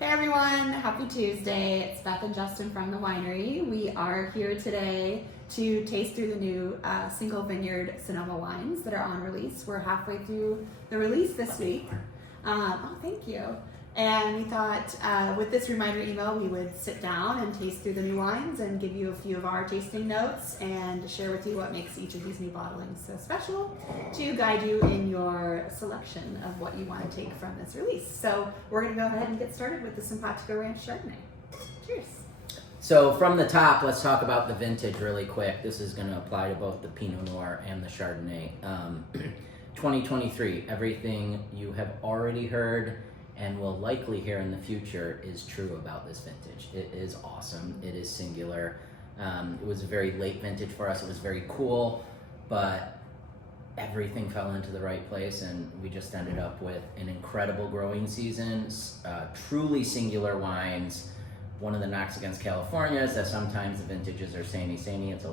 Hey everyone, happy Tuesday. It's Beth and Justin from the winery. We are here today to taste through the new single vineyard Sonoma wines that are on release. We're halfway through the release this week. Thank you. And we thought with this reminder email, we would sit down and taste through the new wines and give you a few of our tasting notes and share with you what makes each of these new bottlings so special to guide you in your selection of what you want to take from this release. So we're going to go ahead and get started with the Simpatico Ranch Chardonnay. Cheers. So from the top, let's talk about the vintage really quick. This is going to apply to both the Pinot Noir and the Chardonnay. 2023, everything you have already heard and will likely hear in the future is true about this vintage. It is awesome. It is singular. It was a very late vintage for us. It was very cool, but everything fell into the right place, and we just ended up with an incredible growing season, truly singular wines. One of the knocks against California is that sometimes the vintages are samey. It's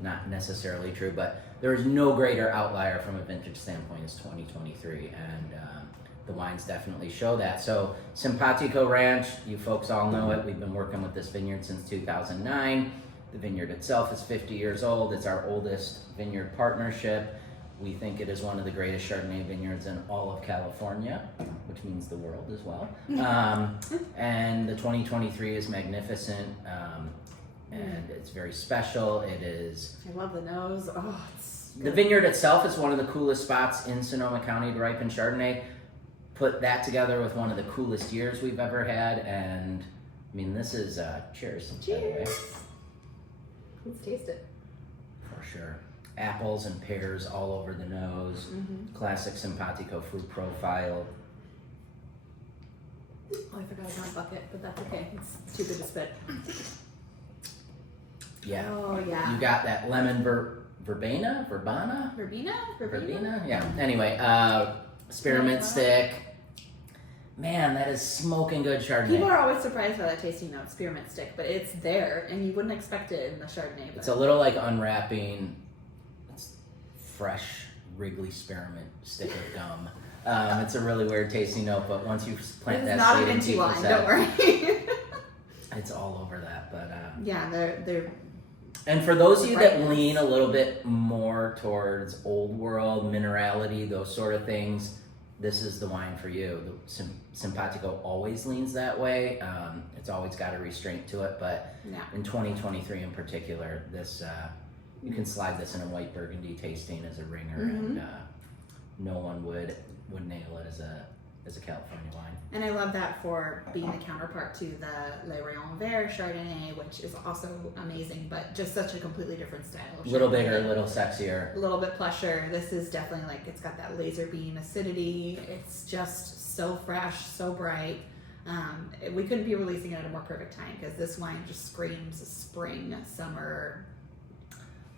not necessarily true, but there is no greater outlier from a vintage standpoint as 2023, and the wines definitely show that. So Simpatico Ranch, you folks all know it. We've been working with this vineyard since 2009. The vineyard itself is 50 years old. It's our oldest vineyard partnership. We think it is one of the greatest Chardonnay vineyards in all of California, which means the world as well. And the 2023 is magnificent, and it's very special. It is... I love the nose. Oh, it's good. The vineyard itself is one of the coolest spots in Sonoma County to ripen Chardonnay. Put that together with one of the coolest years we've ever had, and I mean, this is cheers. Cheers. Let's taste it. For sure. Apples and pears all over the nose. Classic Simpatico fruit profile. Oh, I forgot about bucket, but that's okay. It's too good to spit. Yeah. Oh yeah. You got that lemon verbena? Yeah. Anyway, spearmint stick. Man, that is smoking good Chardonnay. People are always surprised by that tasting note, spearmint stick, but it's there, and you wouldn't expect it in the Chardonnay. But... It's a little like unwrapping fresh Wrigley spearmint stick of gum. It's a really weird tasting note, but once you plant that seed in people's wine, don't worry. it's all over that. But yeah, they're. And for those of you that lean a little bit more towards old world minerality, those sort of things, this is the wine for you. The Simpatico always leans that way. It's always got a restraint to it, but in 2023 in particular, this you can slide this in a white Burgundy tasting as a ringer, and no one would nail it as a California wine. And I love that for being the counterpart to the Le Rayon Vert Chardonnay, which is also amazing, but just such a completely different style. A little bigger, a little sexier. A little bit plusher. This is definitely like, it's got that laser beam acidity. It's just so fresh, so bright. We couldn't be releasing it at a more perfect time because this wine just screams spring, summer.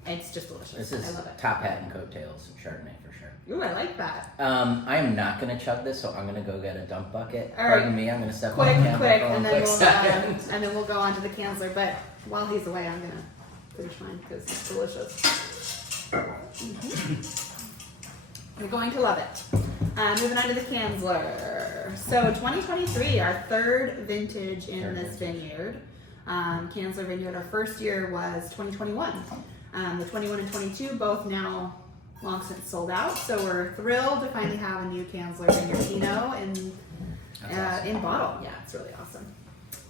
It's just delicious. This is I love it. top hat and coattails Chardonnay for sure. Ooh, I like that. I am not going to chug this, so I'm going to go get a dump bucket. All right. Pardon me, I'm going to step Quick, on the camera for and a then quick second. and then we'll go on to the Kanzler. But while he's away, I'm gonna finish mine because it's delicious. You're going to love it. Moving on to the Kanzler. So 2023, our third vintage in this vineyard. Kanzler Vineyard. Our first year was 2021. The 21 and 22 both now long since sold out, so we're thrilled to finally have a new Kanzler Vineyard Pinot in bottle. Yeah, it's really awesome.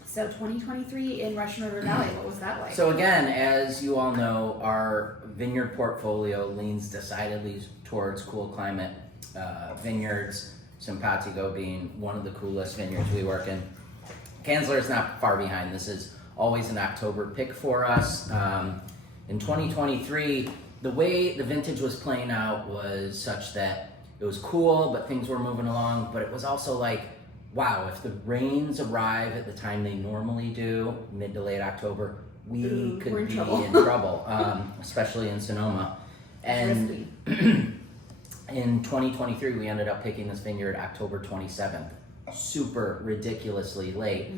So 2023 in Russian River Valley, what was that like? So again, as you all know, our vineyard portfolio leans decidedly towards cool climate vineyards, Simpatico being one of the coolest vineyards we work in. Kanzler is not far behind. This is always an October pick for us. In 2023, the way the vintage was playing out was such that it was cool, but things were moving along. But it was also like, wow, if the rains arrive at the time they normally do, mid to late October, we could be in trouble, especially in Sonoma. And in 2023, we ended up picking this vineyard October 27th. Super ridiculously late.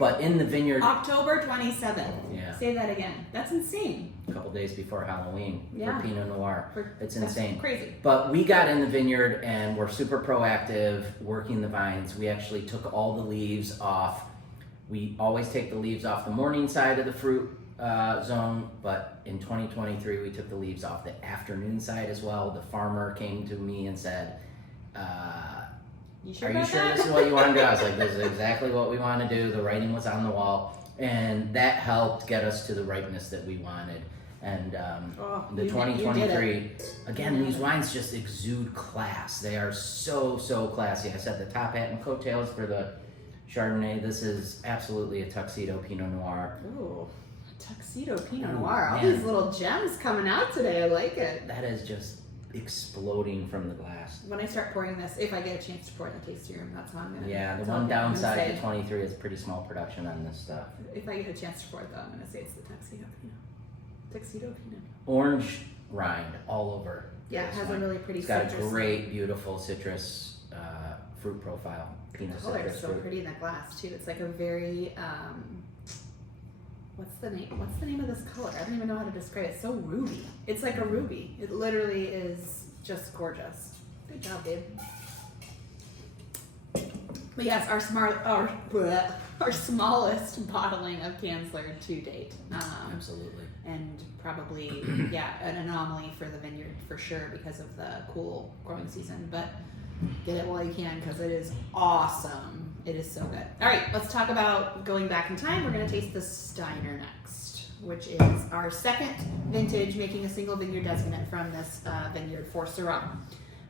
But in the vineyard, October 27th. Yeah. Say that again. That's insane. a couple days before Halloween Yeah. for Pinot Noir. It's That's insane. crazy. But we got in the vineyard and we're super proactive working the vines. We actually took all the leaves off. We always take the leaves off the morning side of the fruit zone, but in 2023 we took the leaves off the afternoon side as well. The farmer came to me and said, You sure are you about sure that? this is what you want to do? I was like, this is exactly what we want to do. The writing was on the wall, and that helped get us to the ripeness that we wanted. And the you 2023, again, these wines just exude class. They are so, so classy. I said the top hat and coattails for the Chardonnay. This is absolutely a tuxedo Pinot Noir. Ooh, tuxedo Pinot Ooh, Noir. All man. these little gems coming out today. I like it. That is just exploding from the glass. When I start pouring this, if I get a chance to pour it in the tasting room, that's how I'm gonna. Yeah, the that's one what I'm gonna downside to say. 23 is pretty small production on this stuff. If I get a chance to pour it though, I'm gonna say it's the tuxedo Pinot. Tuxedo Pinot. Orange rind all over. Yeah, it this has wine. a really pretty It's got a citrus great, beautiful citrus fruit profile. Pinot The color citrus is so fruit. pretty in the glass too. It's like a very what's the name of this color? I don't even know how to describe it. It's so ruby. It's like a ruby. It literally is just gorgeous. Good job, babe. But yes, our smallest bottling of Kanzler to date. Absolutely. And probably an anomaly for the vineyard for sure because of the cool growing season. But get it while you can because it is awesome. It is so good. All right, let's talk about going back in time. We're going to taste the Steiner next, which is our second vintage making a single vineyard designate from this vineyard for Syrah.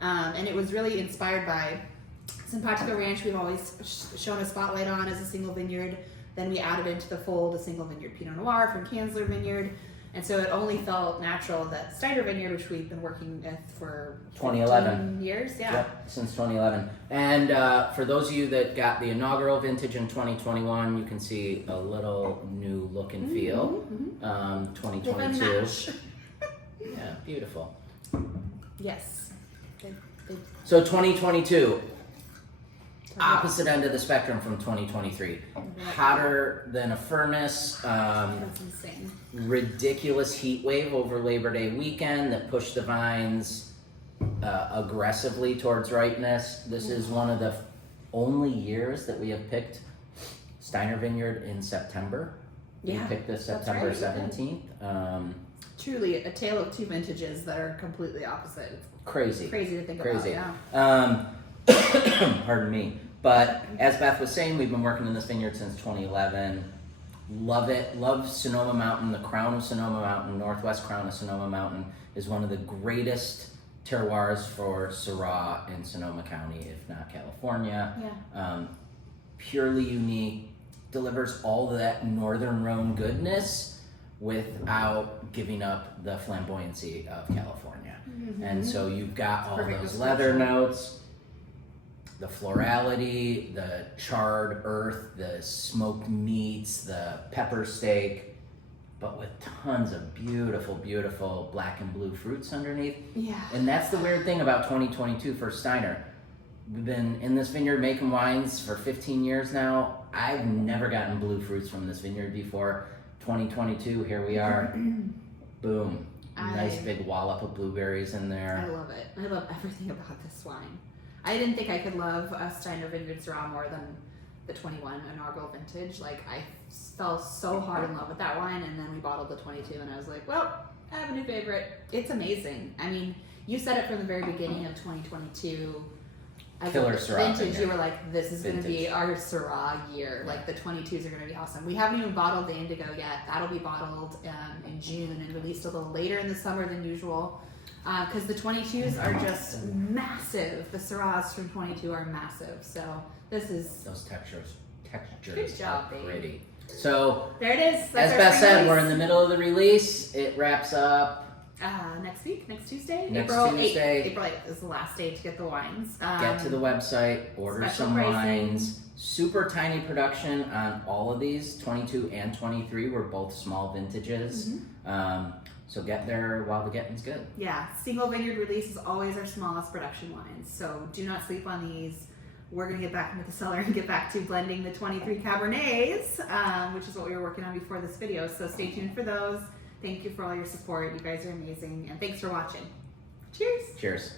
And it was really inspired by Simpatico Ranch. We've always shown a spotlight on as a single vineyard. Then we added into the fold a single vineyard Pinot Noir from Kanzler Vineyard. And so it only felt natural that Steiner Vineyard, which we've been working with for 2011 years, Yep, since 2011. And for those of you that got the inaugural vintage in 2021, you can see a little new look and feel. 2022. Yeah, beautiful. Yes. So 2022, opposite end of the spectrum from 2023. Hotter than a furnace. That's insane. Ridiculous heat wave over Labor Day weekend that pushed the vines aggressively towards ripeness. This is one of the only years that we have picked Steiner Vineyard in September. Yeah, we picked this that's September right, 17th. Truly a tale of two vintages that are completely opposite. It's Crazy. crazy to think Crazy. about. Yeah. Pardon me. But as Beth was saying, we've been working in this vineyard since 2011. Love it. Love Sonoma Mountain. The crown of Sonoma Mountain, northwest crown of Sonoma Mountain, is one of the greatest terroirs for Syrah in Sonoma County, if not California. Yeah. Purely unique. Delivers all of that northern Rhone goodness without giving up the flamboyancy of California. Mm-hmm. And so you've got all Perfect those description. leather notes, the florality, the charred earth, the smoked meats, the pepper steak, but with tons of beautiful, beautiful black and blue fruits underneath. Yeah. And that's the weird thing about 2022 for Steiner. We've been in this vineyard making wines for 15 years now. I've never gotten blue fruits from this vineyard before. 2022, here we are. Boom. Nice big wallop of blueberries in I there. love it. I love everything about this wine. I didn't think I could love a Steiner Vineyard Syrah more than the 21 inaugural vintage. Like, I fell so hard in love with that wine, and then we bottled the 22, and I was like, well, I have a new favorite. It's amazing. I mean, you said it from the very beginning of 2022. As Killer a Syrah vintage, vineyard. you were like, this is going to be Vintage. our Syrah year. Like, the 22s are going to be awesome. We haven't even bottled the Indigo yet. That'll be bottled in June and released a little later in the summer than usual. Because the 22s are just massive. The Syrahs from 22 are massive. So this is... Those textures Good job, are babe. pretty. So, There it is. That's as our Beth spring said, we're in release. the middle of the release. It wraps up. Next week, next Tuesday. Next April Tuesday. 8th. April 8th is the last day to get the wines. Get to the website, order special some pricing. wines. Super tiny production on all of these. 22 and 23 were both small vintages. So get there while the getting's good. Yeah, single vineyard release is always our smallest production wines. So do not sleep on these. we're going to get back into the cellar and get back to blending the 23 Cabernets, which is what we were working on before this video. So stay tuned for those. Thank you for all your support. You guys are amazing. And thanks for watching. Cheers. Cheers.